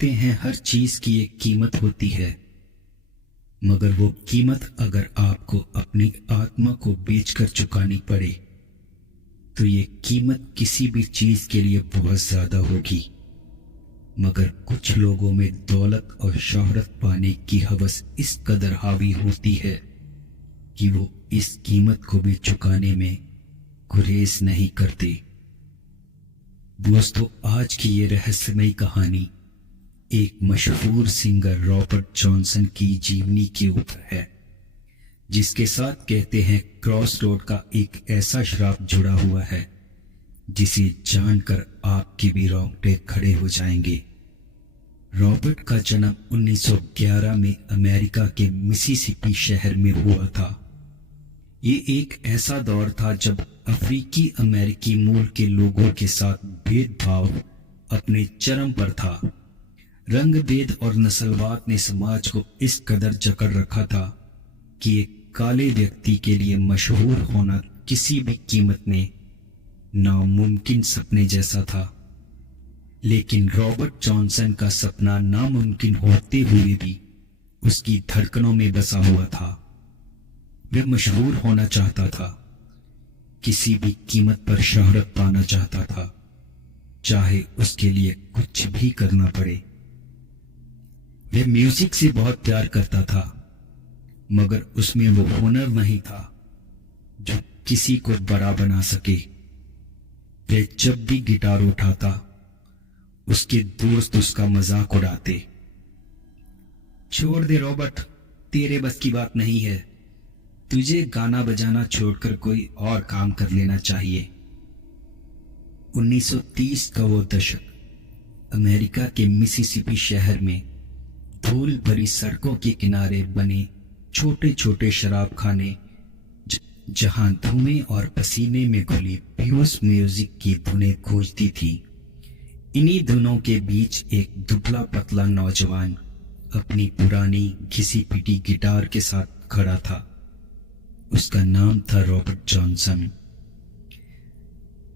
कहते हैं हर चीज की एक कीमत होती है, मगर वो कीमत अगर आपको अपनी आत्मा को बेचकर चुकानी पड़े तो ये कीमत किसी भी चीज के लिए बहुत ज्यादा होगी। मगर कुछ लोगों में दौलत और शोहरत पाने की हवस इस कदर हावी होती है कि वो इस कीमत को भी चुकाने में गुरेज नहीं करते। दोस्तों, आज की ये रहस्यमयी कहानी एक मशहूर सिंगर रॉबर्ट जॉनसन की जीवनी के ऊपर है, जिसके साथ कहते हैं क्रॉस रोड का एक ऐसा श्राप जुड़ा हुआ है जिसे जानकर आपके भी रोंगटे खड़े हो जाएंगे। रॉबर्ट का जन्म 1911 में अमेरिका के मिसिसिपी शहर में हुआ था। ये एक ऐसा दौर था जब अफ्रीकी अमेरिकी मूल के लोगों के साथ भेदभाव अपने चरम पर था। रंग भेद और नस्लवाद ने समाज को इस कदर जकड़ रखा था कि एक काले व्यक्ति के लिए मशहूर होना किसी भी कीमत में नामुमकिन सपने जैसा था। लेकिन रॉबर्ट जॉनसन का सपना नामुमकिन होते हुए भी उसकी धड़कनों में बसा हुआ था। वह मशहूर होना चाहता था, किसी भी कीमत पर शोहरत पाना चाहता था, चाहे उसके लिए कुछ भी करना पड़े। वह म्यूजिक से बहुत प्यार करता था, मगर उसमें वो हुनर नहीं था जो किसी को बड़ा बना सके। वह जब भी गिटार उठाता, उसके दोस्त उसका मजाक उड़ाते। छोड़ दे रॉबर्ट, तेरे बस की बात नहीं है, तुझे गाना बजाना छोड़कर कोई और काम कर लेना चाहिए। 1930 का वो दशक अमेरिका के मिसिसिपी शहर में धूल भरी सड़कों के किनारे बने छोटे छोटे शराब खाने, जहां धुएं और पसीने में घुली प्यूस म्यूजिक की धुनें गूंजती थी। इन्हीं धुनों के बीच एक दुबला पतला नौजवान अपनी पुरानी घिसी पिटी गिटार के साथ खड़ा था। उसका नाम था रॉबर्ट जॉनसन।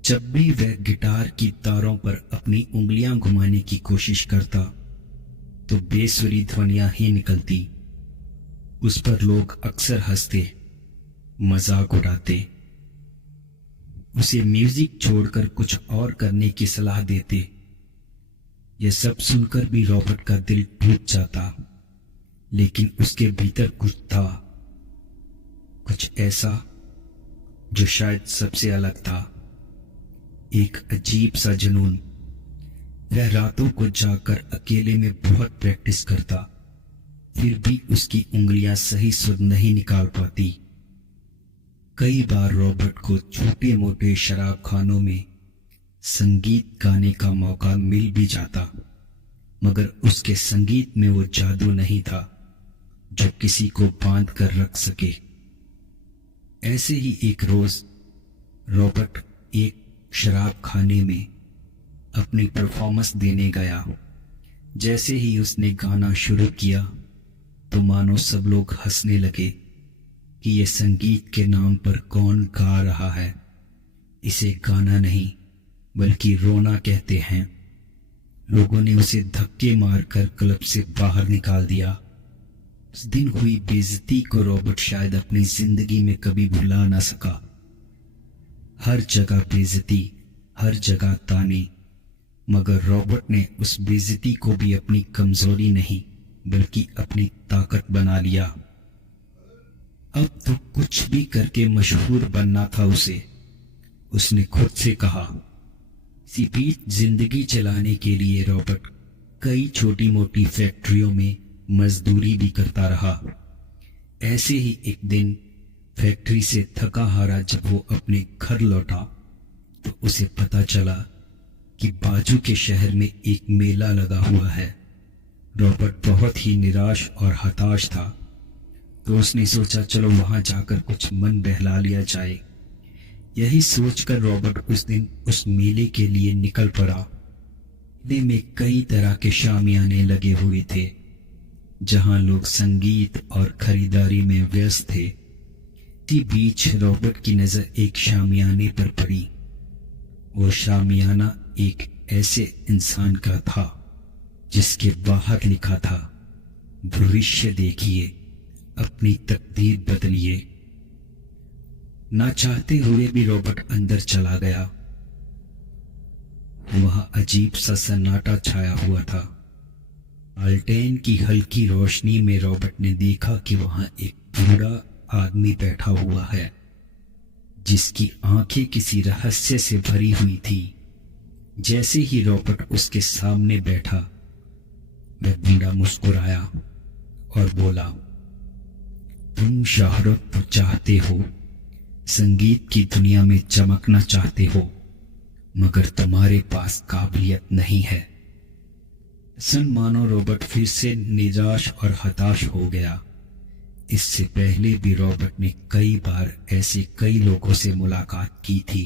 जब भी वह गिटार की तारों पर अपनी उंगलियां घुमाने की कोशिश करता तो बेसुरी ध्वनियां ही निकलती। उस पर लोग अक्सर हंसते, मजाक उड़ाते, उसे म्यूजिक छोड़कर कुछ और करने की सलाह देते। यह सब सुनकर भी रॉबर्ट का दिल टूट जाता, लेकिन उसके भीतर कुछ था, कुछ ऐसा जो शायद सबसे अलग था, एक अजीब सा जुनून। वह रातों को जाकर अकेले में बहुत प्रैक्टिस करता, फिर भी उसकी उंगलियां सही सुर नहीं निकाल पाती। कई बार रॉबर्ट को छोटे मोटे शराब खानों में संगीत गाने का मौका मिल भी जाता, मगर उसके संगीत में वो जादू नहीं था जो किसी को बांध कर रख सके। ऐसे ही एक रोज रॉबर्ट एक शराब खाने में अपनी परफॉर्मेंस देने गया। जैसे ही उसने गाना शुरू किया तो मानो सब लोग हंसने लगे कि यह संगीत के नाम पर कौन गा रहा है। इसे गाना नहीं बल्कि रोना कहते हैं। लोगों ने उसे धक्के मारकर क्लब से बाहर निकाल दिया। उस दिन हुई बेइज्जती को रॉबर्ट शायद अपनी जिंदगी में कभी भुला ना सका। हर जगह बेइज्जती, हर जगह ताने, मगर रॉबर्ट ने उस बेइज्जती को भी अपनी कमजोरी नहीं बल्कि अपनी ताकत बना लिया। अब तो कुछ भी करके मशहूर बनना था उसे। उसने खुद से कहा। सीधी जिंदगी चलाने के लिए रॉबर्ट कई छोटी मोटी फैक्ट्रियों में मजदूरी भी करता रहा। ऐसे ही एक दिन फैक्ट्री से थका हारा जब वो अपने घर लौटा तो उसे पता चला कि बाजू के शहर में एक मेला लगा हुआ है। रॉबर्ट बहुत ही निराश और हताश था, तो उसने सोचा चलो वहां जाकर कुछ मन बहला लिया जाए। यही सोचकर रॉबर्ट उस दिन उस मेले के लिए निकल पड़ा। मेले में कई तरह के शामियाने लगे हुए थे, जहां लोग संगीत और खरीदारी में व्यस्त थे। इसी बीच रॉबर्ट की नजर एक शामियाने पर पड़ी। वो शामियाना एक ऐसे इंसान का था जिसके बाहर लिखा था, भविष्य देखिए, अपनी तकदीर बदलिए। ना चाहते हुए भी रॉबर्ट अंदर चला गया। वहां अजीब सा सन्नाटा छाया हुआ था। अल्टेन की हल्की रोशनी में रॉबर्ट ने देखा कि वहां एक बूढ़ा आदमी बैठा हुआ है, जिसकी आंखें किसी रहस्य से भरी हुई थी। जैसे ही रॉबर्ट उसके सामने बैठा, वह बूढ़ा मुस्कुराया और बोला, तुम शोहरत तो चाहते हो, संगीत की दुनिया में चमकना चाहते हो, मगर तुम्हारे पास काबिलियत नहीं है। सन मानो रॉबर्ट फिर से निराश और हताश हो गया। इससे पहले भी रॉबर्ट ने कई बार ऐसे कई लोगों से मुलाकात की थी,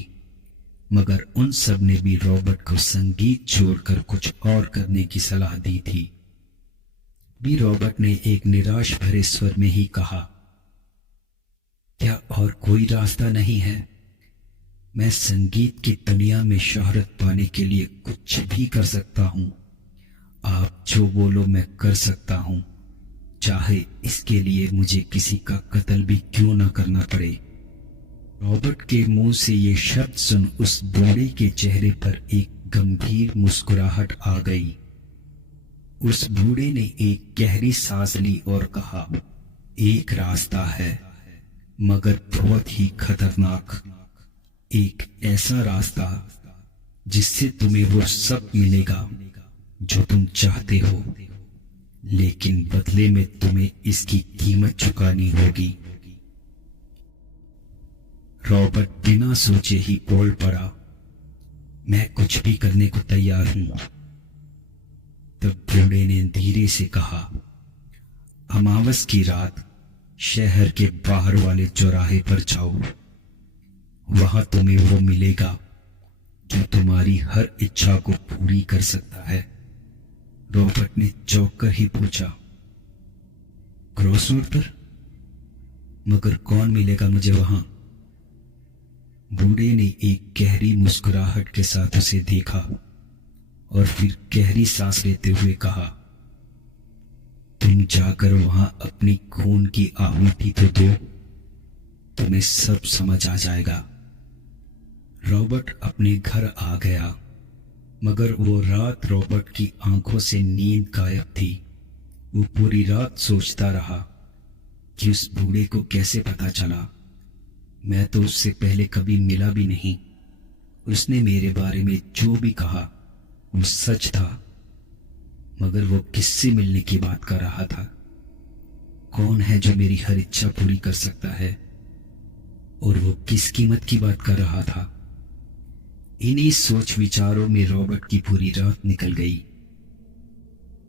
मगर उन सब ने भी रॉबर्ट को संगीत छोड़कर कुछ और करने की सलाह दी थी। भी रॉबर्ट ने एक निराश भरे स्वर में ही कहा, क्या और कोई रास्ता नहीं है? मैं संगीत की दुनिया में शोहरत पाने के लिए कुछ भी कर सकता हूं। आप जो बोलो मैं कर सकता हूं, चाहे इसके लिए मुझे किसी का कत्ल भी क्यों ना करना पड़े। रॉबर्ट के मुंह से ये शब्द सुन उस बूढ़े के चेहरे पर एक गंभीर मुस्कुराहट आ गई। उस बूढ़े ने एक गहरी सांस ली और कहा, एक रास्ता है, मगर बहुत ही खतरनाक। एक ऐसा रास्ता जिससे तुम्हें वो सब मिलेगा जो तुम चाहते हो, लेकिन बदले में तुम्हें इसकी कीमत चुकानी होगी। रॉबर्ट बिना सोचे ही बोल पड़ा, मैं कुछ भी करने को तैयार हूं। तब बूढ़े ने धीरे से कहा, अमावस की रात शहर के बाहर वाले चौराहे पर जाओ। वहां तुम्हें वो मिलेगा जो तुम्हारी हर इच्छा को पूरी कर सकता है। रॉबर्ट ने चौंक कर ही पूछा, क्रॉसरोड पर? मगर कौन मिलेगा मुझे वहां? बूढ़े ने एक गहरी मुस्कुराहट के साथ उसे देखा और फिर गहरी सांस लेते हुए कहा, तुम जाकर वहां अपनी खून की आहुति तो दो, तुम्हें सब समझ आ जाएगा। रॉबर्ट अपने घर आ गया, मगर वो रात रॉबर्ट की आंखों से नींद गायब थी। वो पूरी रात सोचता रहा कि उस बूढ़े को कैसे पता चला। मैं तो उससे पहले कभी मिला भी नहीं। उसने मेरे बारे में जो भी कहा वो सच था, मगर वो किससे मिलने की बात कर रहा था? कौन है जो मेरी हर इच्छा पूरी कर सकता है? और वो किस कीमत की बात कर रहा था? इन्हीं सोच विचारों में रॉबर्ट की पूरी रात निकल गई।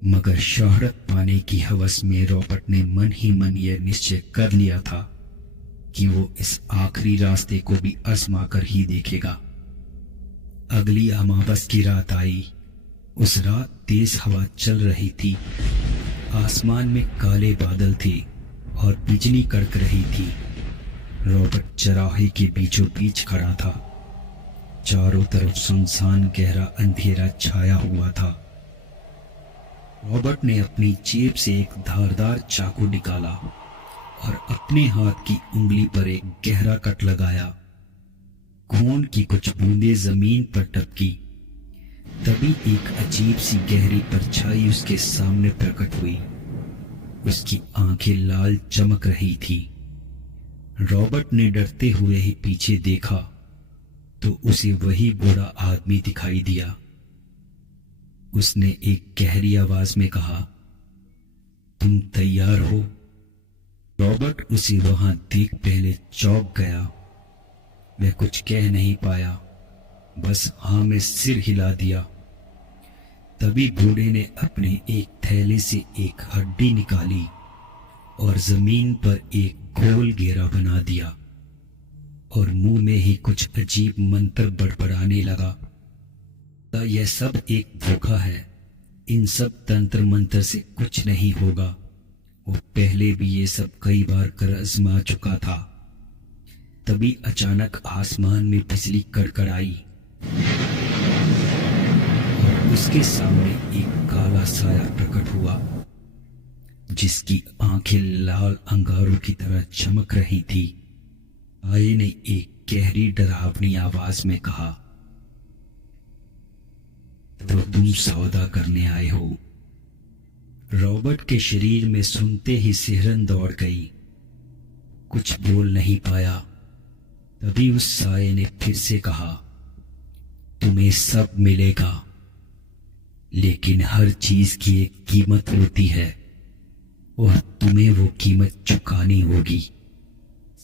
मगर शोहरत पाने की हवस में रॉबर्ट ने मन ही मन यह निश्चय कर लिया था कि वो इस आखिरी रास्ते को भी आजमा कर ही देखेगा। अगली अमावस की रात आई। उस रात तेज हवा चल रही थी। आसमान में काले बादल थे और बिजली कड़क रही थी। रॉबर्ट चौराहे के बीचों बीच खड़ा था। चारों तरफ सुनसान गहरा अंधेरा छाया हुआ था। रॉबर्ट ने अपनी जेब से एक धारदार चाकू निकाला और अपने हाथ की उंगली पर एक गहरा कट लगाया। खून की कुछ बूंदें जमीन पर टपकी। तभी एक अजीब सी गहरी परछाई उसके सामने प्रकट हुई। उसकी आंखें लाल चमक रही थी। रॉबर्ट ने डरते हुए ही पीछे देखा तो उसे वही बूढ़ा आदमी दिखाई दिया। उसने एक गहरी आवाज में कहा, तुम तैयार हो? रॉबर्ट उसे वहां देख पहले चौंक गया। वह कुछ कह नहीं पाया, बस हाँ में सिर हिला दिया। तभी बूढ़े ने अपने एक थैले से एक हड्डी निकाली और जमीन पर एक गोल घेरा बना दिया और मुंह में ही कुछ अजीब मंत्र बड़बड़ाने लगा। यह सब एक धोखा है। इन सब तंत्र मंत्र से कुछ नहीं होगा। वो पहले भी ये सब कई बार कर आजमा चुका था। तभी अचानक आसमान में बिजली कड़कड़ाई और उसके सामने एक काला साया प्रकट हुआ, जिसकी आंखें लाल अंगारों की तरह चमक रही थी। साये ने एक गहरी डरावनी आवाज में कहा, तो तुम सौदा करने आए हो। रॉबर्ट के शरीर में सुनते ही सिहरन दौड़ गई। कुछ बोल नहीं पाया। तभी उस साये ने फिर से कहा, तुम्हें सब मिलेगा, लेकिन हर चीज की एक कीमत होती है और तुम्हें वो कीमत चुकानी होगी।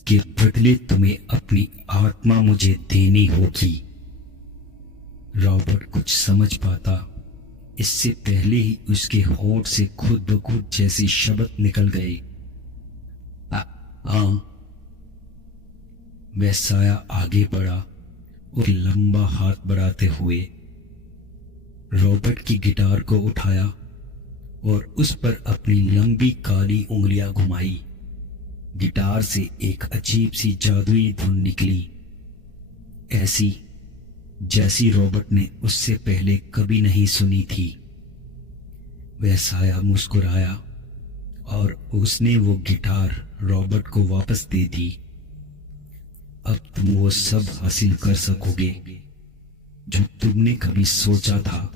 के बदले तुम्हें अपनी आत्मा मुझे देनी होगी। रॉबर्ट कुछ समझ पाता इससे पहले ही उसके होंठ से खुद ब खुद जैसे शब्द निकल गए। हाँ। वह साया आगे बढ़ा और लंबा हाथ बढ़ाते हुए रॉबर्ट की गिटार को उठाया और उस पर अपनी लंबी काली उंगलियां घुमाई। गिटार से एक अजीब सी जादुई धुन निकली, ऐसी जैसी रॉबर्ट ने उससे पहले कभी नहीं सुनी थी। वह साया मुस्कुराया और उसने वो गिटार रॉबर्ट को वापस दे दी। अब तुम वो सब हासिल कर सकोगे जो तुमने कभी सोचा था।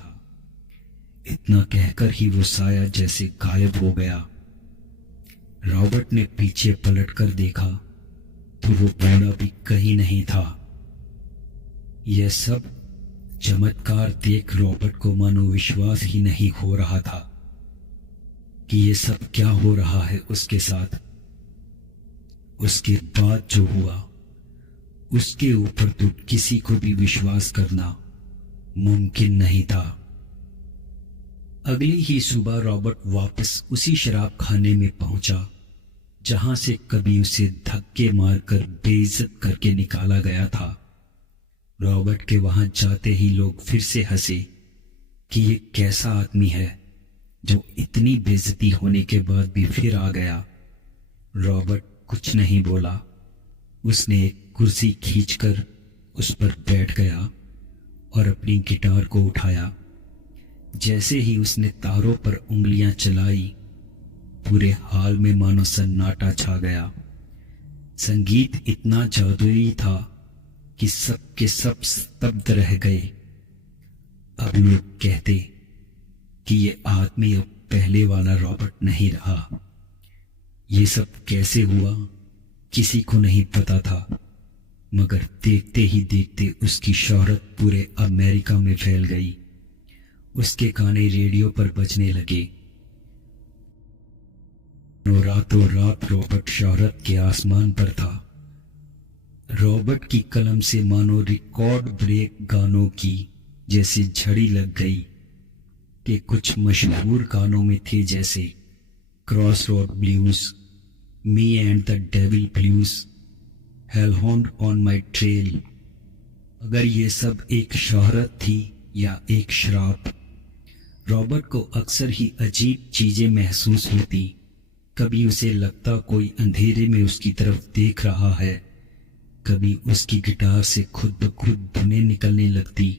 इतना कहकर ही वो साया जैसे गायब हो गया। रॉबर्ट ने पीछे पलटकर देखा तो वो बूढ़ा भी कहीं नहीं था। यह सब चमत्कार देख रॉबर्ट को मानो विश्वास ही नहीं हो रहा था कि ये सब क्या हो रहा है उसके साथ। उसके बाद जो हुआ उसके ऊपर तो किसी को भी विश्वास करना मुमकिन नहीं था। अगली ही सुबह रॉबर्ट वापस उसी शराब खाने में पहुंचा जहां से कभी उसे धक्के मारकर बेइज्जत करके निकाला गया था। रॉबर्ट के वहां जाते ही लोग फिर से हंसे कि ये कैसा आदमी है जो इतनी बेइज्जती होने के बाद भी फिर आ गया। रॉबर्ट कुछ नहीं बोला। उसने एक कुर्सी खींचकर उस पर बैठ गया और अपनी गिटार को उठाया। जैसे ही उसने तारों पर उंगलियां चलाई, पूरे हाल में मानो सन्नाटा छा गया। संगीत इतना जादुई था कि सब के सब स्तब्ध रह गए। अब लोग कहते कि ये आदमी अब पहले वाला रॉबर्ट नहीं रहा। ये सब कैसे हुआ किसी को नहीं पता था, मगर देखते ही देखते उसकी शोहरत पूरे अमेरिका में फैल गई। उसके गाने रेडियो पर बजने लगे। रातों रात रॉबर्ट शोहरत के आसमान पर था। रॉबर्ट की कलम से मानो रिकॉर्ड ब्रेक गानों की जैसी झड़ी लग गई कि कुछ मशहूर गानों में थे जैसे cross road blues, me and the devil blues, hellhound on my trail. अगर ये सब एक शोहरत थी या एक श्राप, रॉबर्ट को अक्सर ही अजीब चीजें महसूस होती। कभी उसे लगता कोई अंधेरे में उसकी तरफ देख रहा है, कभी उसकी गिटार से खुद ब खुद धुनें निकलने लगती,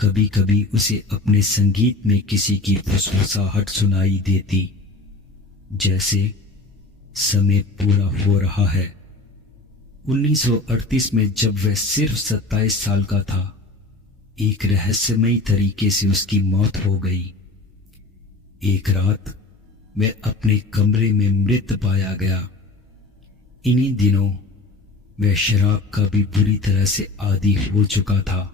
कभी कभी उसे अपने संगीत में किसी की फुसफुसाहट सुनाई देती, जैसे समय पूरा हो रहा है। 1938 में जब वह सिर्फ 27 साल का था, एक रहस्यमयी तरीके से उसकी मौत हो गई। एक रात वह अपने कमरे में मृत पाया गया। इन्हीं दिनों वह शराब का भी बुरी तरह से आदी हो चुका था।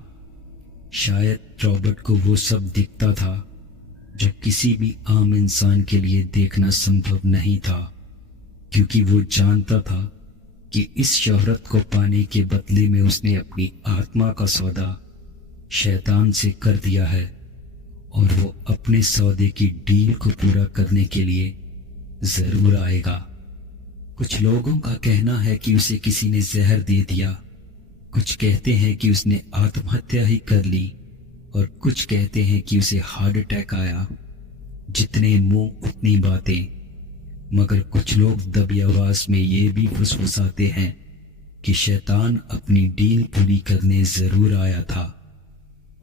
शायद रॉबर्ट को वो सब दिखता था जो किसी भी आम इंसान के लिए देखना संभव नहीं था, क्योंकि वो जानता था कि इस शोहरत को पाने के बदले में उसने अपनी आत्मा का सौदा शैतान से कर दिया है और वो अपने सौदे की डील को पूरा करने के लिए जरूर आएगा। कुछ लोगों का कहना है कि उसे किसी ने जहर दे दिया, कुछ कहते हैं कि उसने आत्महत्या ही कर ली और कुछ कहते हैं कि उसे हार्ट अटैक आया। जितने मुंह उतनी बातें, मगर कुछ लोग दबी आवाज में ये भी फुसफुसाते हैं कि शैतान अपनी डील पूरी करने जरूर आया था,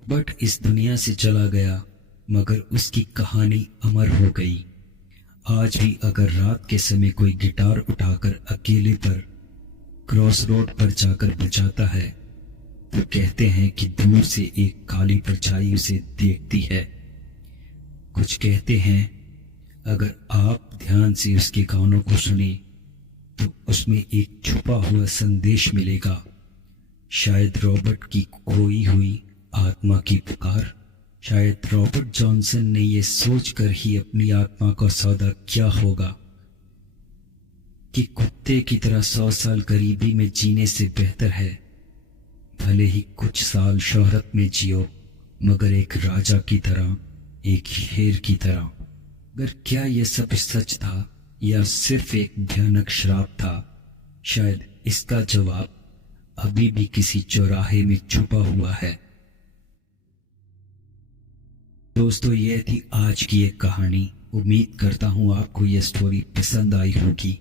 बट इस दुनिया से चला गया मगर उसकी कहानी अमर हो गई। आज भी अगर रात के समय कोई गिटार उठाकर अकेले पर क्रॉस रोड पर जाकर बजाता है तो कहते हैं कि दूर से एक काली परछाई उसे देखती है। कुछ कहते हैं अगर आप ध्यान से उसके गानों को सुने तो उसमें एक छुपा हुआ संदेश मिलेगा। शायद रॉबर्ट की खोई हुई आत्मा की पुकार। शायद रॉबर्ट जॉनसन ने यह सोचकर ही अपनी आत्मा का सौदा किया होगा कि कुत्ते की तरह 100 साल गरीबी में जीने से बेहतर है भले ही कुछ साल शोहरत में जियो, मगर एक राजा की तरह, एक शेर की तरह। मगर क्या यह सब सच था या सिर्फ एक भयानक श्राप था? शायद इसका जवाब अभी भी किसी चौराहे में छुपा हुआ है। दोस्तों, यह थी आज की एक कहानी। उम्मीद करता हूँ आपको यह स्टोरी पसंद आई होगी,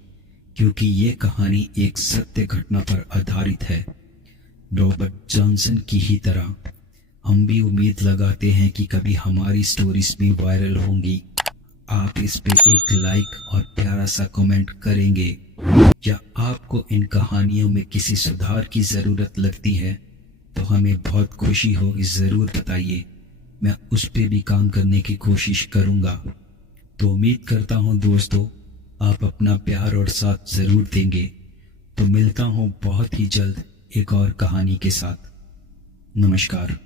क्योंकि यह कहानी एक सत्य घटना पर आधारित है। रॉबर्ट जॉनसन की ही तरह हम भी उम्मीद लगाते हैं कि कभी हमारी स्टोरीज भी वायरल होंगी। आप इस पे एक लाइक और प्यारा सा कमेंट करेंगे, या आपको इन कहानियों में किसी सुधार की ज़रूरत लगती है तो हमें बहुत खुशी होगी, ज़रूर बताइए। मैं उस पे भी काम करने की कोशिश करूँगा। तो उम्मीद करता हूँ दोस्तों आप अपना प्यार और साथ ज़रूर देंगे। तो मिलता हूँ बहुत ही जल्द एक और कहानी के साथ। नमस्कार।